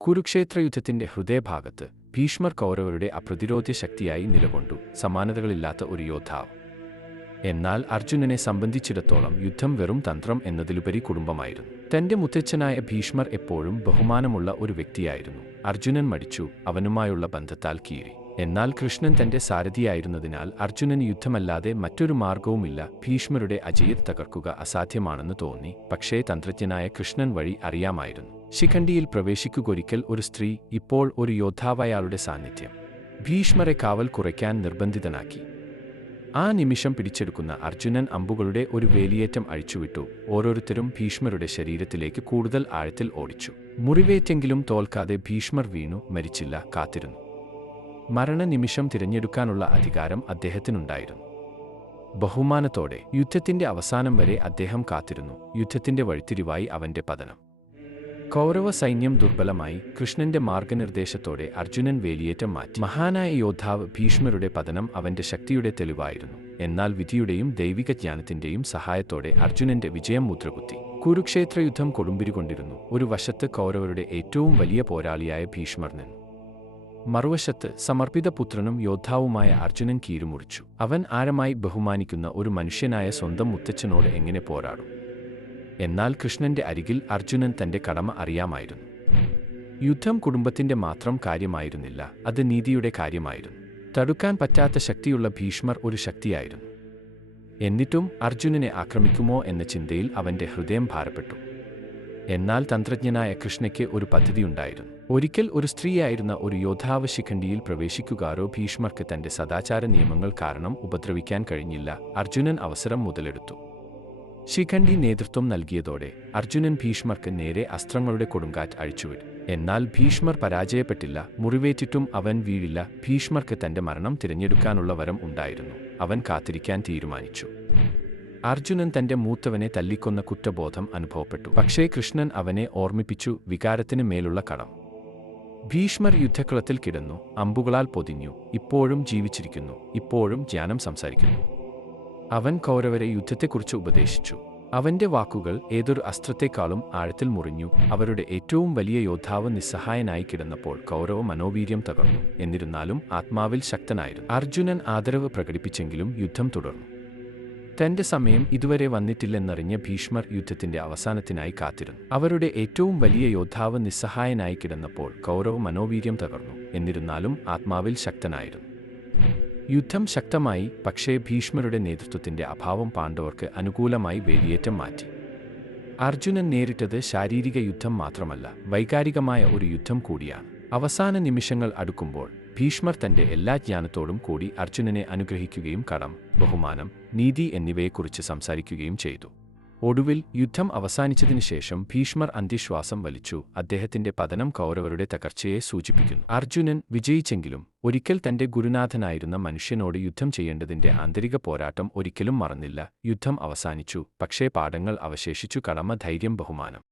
കുരുക്ഷേത്രയുദ്ധത്തിന്റെ ഹൃദയഭാഗത്ത് ഭീഷ്മർ കൗരവരുടെ അപ്രതിരോധ്യ ശക്തിയായി നിലകൊണ്ടു, സമാനതകളില്ലാത്ത ഒരു യോദ്ധാവ്. എന്നാൽ അർജുനനെ സംബന്ധിച്ചിടത്തോളം യുദ്ധം വെറും തന്ത്രം എന്നതിലുപരി കുടുംബമായിരുന്നു. തന്റെ മുത്തച്ഛനായ ഭീഷ്മർ എപ്പോഴും ബഹുമാനമുള്ള ഒരു വ്യക്തിയായിരുന്നു. അർജുനൻ മടിച്ചു, അവനുമായുള്ള ബന്ധത്താൽ കീറി. എന്നാൽ കൃഷ്ണൻ തന്റെ സാരഥിയായിരുന്നതിനാൽ അർജുനന് യുദ്ധമല്ലാതെ മറ്റൊരു മാർഗവുമില്ല. ഭീഷ്മരുടെ അജയ്യത തകർക്കുക അസാധ്യമാണെന്ന് തോന്നി, പക്ഷേ തന്ത്രജ്ഞനായ കൃഷ്ണൻ വഴി അറിയാമായിരുന്നു. ശിഖണ്ഡിയിൽ പ്രവേശിക്കുകയൊരിക്കൽ ഒരു സ്ത്രീ, ഇപ്പോൾ ഒരു യോദ്ധാവയാളുടെ സാന്നിധ്യം ഭീഷ്മരെ കാവൽ കുറയ്ക്കാൻ നിർബന്ധിതനാക്കി. ആ നിമിഷം പിടിച്ചെടുക്കുന്ന അർജുനൻ അമ്പുകളുടെ ഒരു വേലിയേറ്റം അഴിച്ചുവിട്ടു. ഓരോരുത്തരും ഭീഷ്മരുടെ ശരീരത്തിലേക്ക് കൂടുതൽ ആഴത്തിൽ ഓടിച്ചു. മുറിവേറ്റെങ്കിലും തോൽക്കാതെ ഭീഷ്മർ വീണു, മരിച്ചില്ല, കാത്തിരുന്നു. മരണനിമിഷം തിരഞ്ഞെടുക്കാനുള്ള അധികാരം അദ്ദേഹത്തിനുണ്ടായിരുന്നു. ബഹുമാനത്തോടെ യുദ്ധത്തിന്റെ അവസാനം വരെ അദ്ദേഹം കാത്തിരുന്നു. യുദ്ധത്തിന്റെ വഴിത്തിരിവായി അവന്റെ പതനം. കൗരവ സൈന്യം ദുർബലമായി. കൃഷ്ണന്റെ മാർഗനിർദ്ദേശത്തോടെ അർജുനൻ വേലിയേറ്റം മാറ്റി. മഹാനായ യോദ്ധാവ് ഭീഷ്മരുടെ പതനം അവന്റെ ശക്തിയുടെ തെളിവായിരുന്നു. എന്നാൽ വിധിയുടെയും ദൈവിക ജ്ഞാനത്തിന്റെയും സഹായത്തോടെ അർജുനന്റെ വിജയം മുദ്രകുത്തി. കുരുക്ഷേത്രയുദ്ധം കൊടുമ്പിരികൊണ്ടിരുന്നു. ഒരു വശത്ത് കൗരവരുടെ ഏറ്റവും വലിയ പോരാളിയായ ഭീഷ്മർ നിന്നു. മറുവശത്ത് സമർപ്പിത പുത്രനും യോദ്ധാവുമായ അർജുനൻ കീറുമുറിച്ചു. അവൻ ആഴമായി ബഹുമാനിക്കുന്ന ഒരു മനുഷ്യനായ സ്വന്തം മുത്തച്ഛനോട് എങ്ങനെ പോരാടും? എന്നാൽ കൃഷ്ണന്റെ അരികിൽ അർജുനൻ തന്റെ കടമ അറിയാമായിരുന്നു. യുദ്ധം കുടുംബത്തിന്റെ മാത്രം കാര്യമായിരുന്നില്ല, അത് നീതിയുടെ കാര്യമായിരുന്നു. തടുക്കാൻ പറ്റാത്ത ശക്തിയുള്ള ഭീഷ്മർ ഒരു ശക്തിയായിരുന്നു. എന്നിട്ടും അർജുനനെ ആക്രമിക്കുമോ എന്ന ചിന്തയിൽ അവന്റെ ഹൃദയം ഭാരപ്പെട്ടു. എന്നാൽ തന്ത്രജ്ഞനായ കൃഷ്ണയ്ക്ക് ഒരു പദ്ധതിയുണ്ടായിരുന്നു. ഒരിക്കൽ ഒരു സ്ത്രീയായിരുന്ന ഒരു യോദ്ധാവ് ശിഖണ്ഡിയിൽ പ്രവേശിക്കുകാരോ ഭീഷ്മർക്ക് തന്റെ സദാചാര നിയമങ്ങൾ കാരണം ഉപദ്രവിക്കാൻ കഴിഞ്ഞില്ല. അർജുനൻ അവസരം മുതലെടുത്തു. ശിഖണ്ഡി നേതൃത്വം നൽകിയതോടെ അർജുനൻ ഭീഷ്മർക്ക് നേരെ അസ്ത്രങ്ങളുടെ കൊടുങ്കാറ്റ് അഴിച്ചുവിട്ടു. എന്നാൽ ഭീഷ്മർ പരാജയപ്പെട്ടില്ല. മുറിവേറ്റിട്ടും അവൻ വീഴില്ല. ഭീഷ്മർക്ക് തന്റെ മരണം തിരഞ്ഞെടുക്കാനുള്ള വരം ഉണ്ടായിരുന്നു. അവൻ കാത്തിരിക്കാൻ തീരുമാനിച്ചു. അർജുനൻ തന്റെ മൂത്തവനെ തല്ലിക്കൊന്ന കുറ്റബോധം അനുഭവപ്പെട്ടു. പക്ഷേ കൃഷ്ണൻ അവനെ ഓർമ്മിപ്പിച്ചു, വികാരത്തിന് മേലുള്ള കടം. ഭീഷ്മർ യുദ്ധക്കളത്തിൽ കിടന്നു, അമ്പുകളാൽ പൊതിഞ്ഞു. ഇപ്പോഴും ജീവിച്ചിരിക്കുന്നു, ഇപ്പോഴും ജ്ഞാനം സംസാരിക്കുന്നു. അവൻ കൗരവരെ യുദ്ധത്തെക്കുറിച്ച് ഉപദേശിച്ചു. അവന്റെ വാക്കുകൾ ഏതൊരു അസ്ത്രത്തെക്കാളും ആഴത്തിൽ മുറിഞ്ഞു. അവരുടെ ഏറ്റവും വലിയ യോദ്ധാവ് നിസ്സഹായനായി കിടന്നപ്പോൾ കൗരവ മനോവീര്യം തകർന്നു. എന്നിരുന്നാലും ആത്മാവിൽ ശക്തനായിരുന്നു. അർജുനൻ ആദരവ് പ്രകടിപ്പിച്ചെങ്കിലും യുദ്ധം തുടർന്നു. തന്റെ സമയം ഇതുവരെ വന്നിട്ടില്ലെന്നറിഞ്ഞ ഭീഷ്മർ യുദ്ധത്തിന്റെ അവസാനത്തിനായി കാത്തിരുന്നു. അവരുടെ ഏറ്റവും വലിയ യോദ്ധാവ് നിസ്സഹായനായി കിടന്നപ്പോൾ കൗരവ മനോവീര്യം തകർന്നു. എന്നിരുന്നാലും ആത്മാവിൽ ശക്തനായിരുന്നു. യുദ്ധം ശക്തമായി. പക്ഷേ ഭീഷ്മരുടെ നേതൃത്വത്തിന്റെ അഭാവം പാണ്ഡവർക്ക് അനുകൂലമായി വേലിയേറ്റം മാറ്റി. അർജുനൻ നേരിട്ടത് ശാരീരിക യുദ്ധം മാത്രമല്ല, വൈകാരികമായ ഒരു യുദ്ധം കൂടിയാണ്. അവസാന നിമിഷങ്ങൾ അടുക്കുമ്പോൾ ഭീഷ്മർ തന്റെ എല്ലാ ജ്ഞാനത്തോടും കൂടി അർജുനനെ അനുഗ്രഹിക്കുകയും കടം, ബഹുമാനം, നീതി എന്നിവയെക്കുറിച്ച് സംസാരിക്കുകയും ചെയ്തു. ഒടുവിൽ യുദ്ധം അവസാനിച്ചതിനു ശേഷം ഭീഷ്മർ അന്ത്യശ്വാസം വലിച്ചു. അദ്ദേഹത്തിന്റെ പതനം കൗരവരുടെ തകർച്ചയെ സൂചിപ്പിക്കുന്നു. അർജുനൻ വിജയിച്ചെങ്കിലും ഒരിക്കൽ തന്റെ ഗുരുനാഥനായിരുന്ന മനുഷ്യനോട് യുദ്ധം ചെയ്യേണ്ടതിന്റെ ആന്തരിക പോരാട്ടം ഒരിക്കലും മറന്നില്ല. യുദ്ധം അവസാനിച്ചു, പക്ഷേ പാഠങ്ങൾ അവശേഷിച്ചു: കടമ, ധൈര്യം, ബഹുമാനം.